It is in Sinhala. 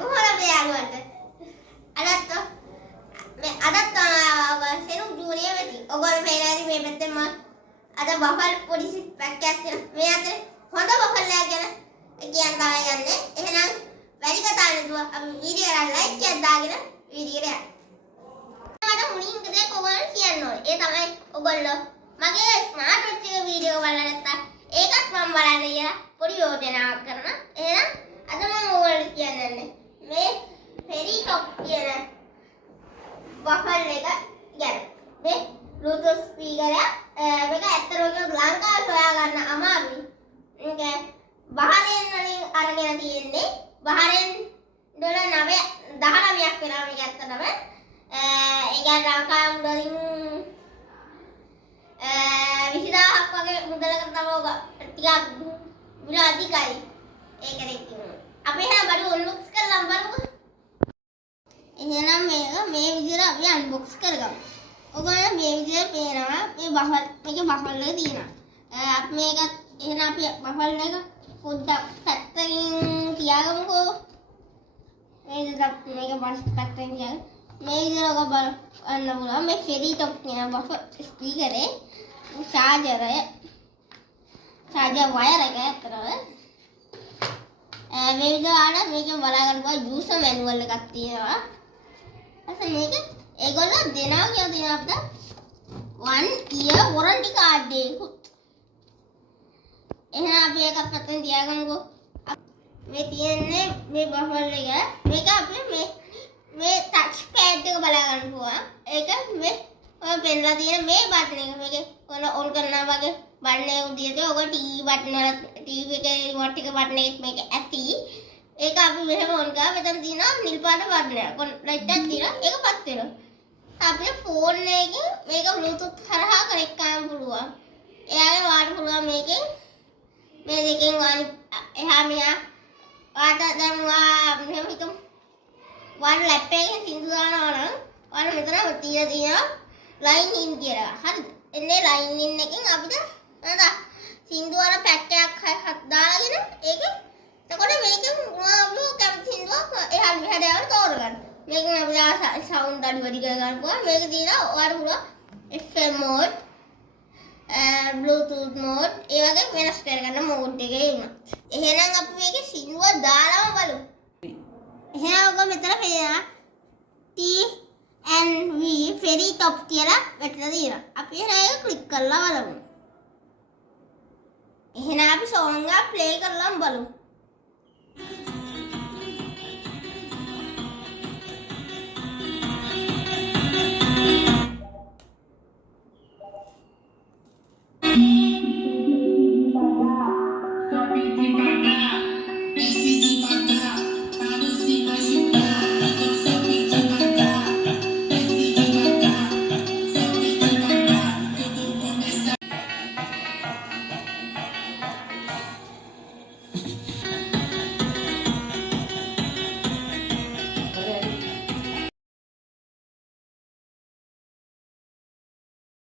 කොහොමද යාළුවන්ට අදත් සෙනුක් ජූනියර් වෙති. ඔයගොල්ලෝ පේලාදී මේ පැත්තේ මම අද බෆල් පොලිසි පැක් එකක් තියෙනවා. මේ අතේ හොඳ බෆල් එකක් ගැන කියන්න තමයි යන්නේ. එහෙනම් වැඩි කතා නැතුව අපි වීඩියෝ එක ලයික් එකක් දාගෙන වීඩියෝ එකට යන්න. මට මුලින්ම දෙයක් ඔයගොල්ලෝ කියන්න ඕනේ. ඒ තමයි ඔයගොල්ලෝ මගේ ස්මාර්ට් වොච් එක වීඩියෝ බලලා නැත්තම් ඒකත් මම බලන්න කියලා පොඩි යෝජනාවක් කරනවා. එහෙනම් අද මම ඔයගොල්ලෝ කියන්නේ මේ ෆෙරි টොප් කියන බෆල් එක ගැන. මේ Bluetooth speaker එක මේක ඇත්තටම ලංකාවේ සොයා ගන්න අමාරුයි. මේක බහරෙන් වලින් අරගෙන තියෙන්නේ. බහරෙන් ඩොලර් 19ක් වෙනවා මේක ඇත්තටම. ඒක ලංකාවේ මුදලින් 20000ක් වගේ මුදලකට තමයි ඔක ටිකක් මුල අධිකයි. ඒකනේ කිව්වා. අපි එහෙනම් බඩු අන්බොක්ස් කරලා බලමු. එහෙනම් මේ විදිහට අපි අන්බොක්ස් කරගමු. ඔයගොල්ලෝ මේ විදිහට පේනවා මේ බෆල් මේකේ බෆල් එක තියෙනවා. අපි මේක එහෙනම් අපි බෆල් එක පොඩ්ඩක් පැත්තකින් තියාගමුකෝ. මේක පැත්තකින් තියාගමු. මේ විදිහට ඔක බලන්න පුළුවන් මේ ෆෙරි টොප් කියන බෆල් ස්පීකරේ charger wire එක අතරම මේ විදිහට මේක බලා ගන්න පුළුවන් user manual එකක් තියෙනවා. ඊට මේක ඒගොල්ලෝ දෙනවා කියලා තියෙනවා අපිට 1 year warranty card එකක්. එහෙනම් අපි ඒක පැත්තෙන් තියාගමුකෝ. මේ තියෙන්නේ මේ බෆල් එක. මේක අපි මේ touch pad එක බලා ගන්න පුළුවන්. ඒක මේ ඔය පෙන්ලා තියෙන මේ බටන් එක මේකේ ඔන් කරනවා වගේ බටන් එක උදියදී ඔක ටීවී බටන් වල ටීවී එකේ රිමෝට් එක බටන් එකත් මේක ඇති. ඒක අපි මෙහෙම ඔන් කරා මෙතන තියෙනවා නිල් පාට බටන් එක. ලයිට් එකක් තියෙනවා ඒක පත් වෙනවා. අපේ ෆෝන් එකකින් මේක බ්ලූටූත් හරහා කනෙක්ට් කරන්න පුළුවන්. එයාගේ වාට පුළුවන් මේකෙන් මේ දෙකෙන් එහා මෙහා වාට දැන් මෙහෙම හිතමු. වාට ලැප් එකකින් සින්දු දානවා නම් වාට මෙතන තියෙනවා line in කියලා. හරිද? එන්නේ line in එකෙන් අපිට නේද? සින්දු වල පැක් එකක් දාගෙන ඒක එතකොට මේකෙන් අපි කැමති සින්දුවක් එහා මෙහා දාලා තෝරගන්න. මේකෙන් අපිට සවුන්ඩ් අඩු වැඩි කරගන්න පුළුවන්. මේක තියෙනවා ඔයාලට පුළුවන් FM mode, Bluetooth mode ඒ වගේ වෙනස් කරගන්න මෝඩ් එකේ වුණා. එහෙනම් අපි මේකේ සින්දුව දාලාම බලමු. එහෙනම් ඔක මෙතන පේනවා TNV ෆෙරි টොප් කියලා වැටලා තියෙනවා. අපි ඒක ක්ලික් කරලා බලමු. එහෙනම් අපි සෝංග ප්ලේ කරලා බලමු.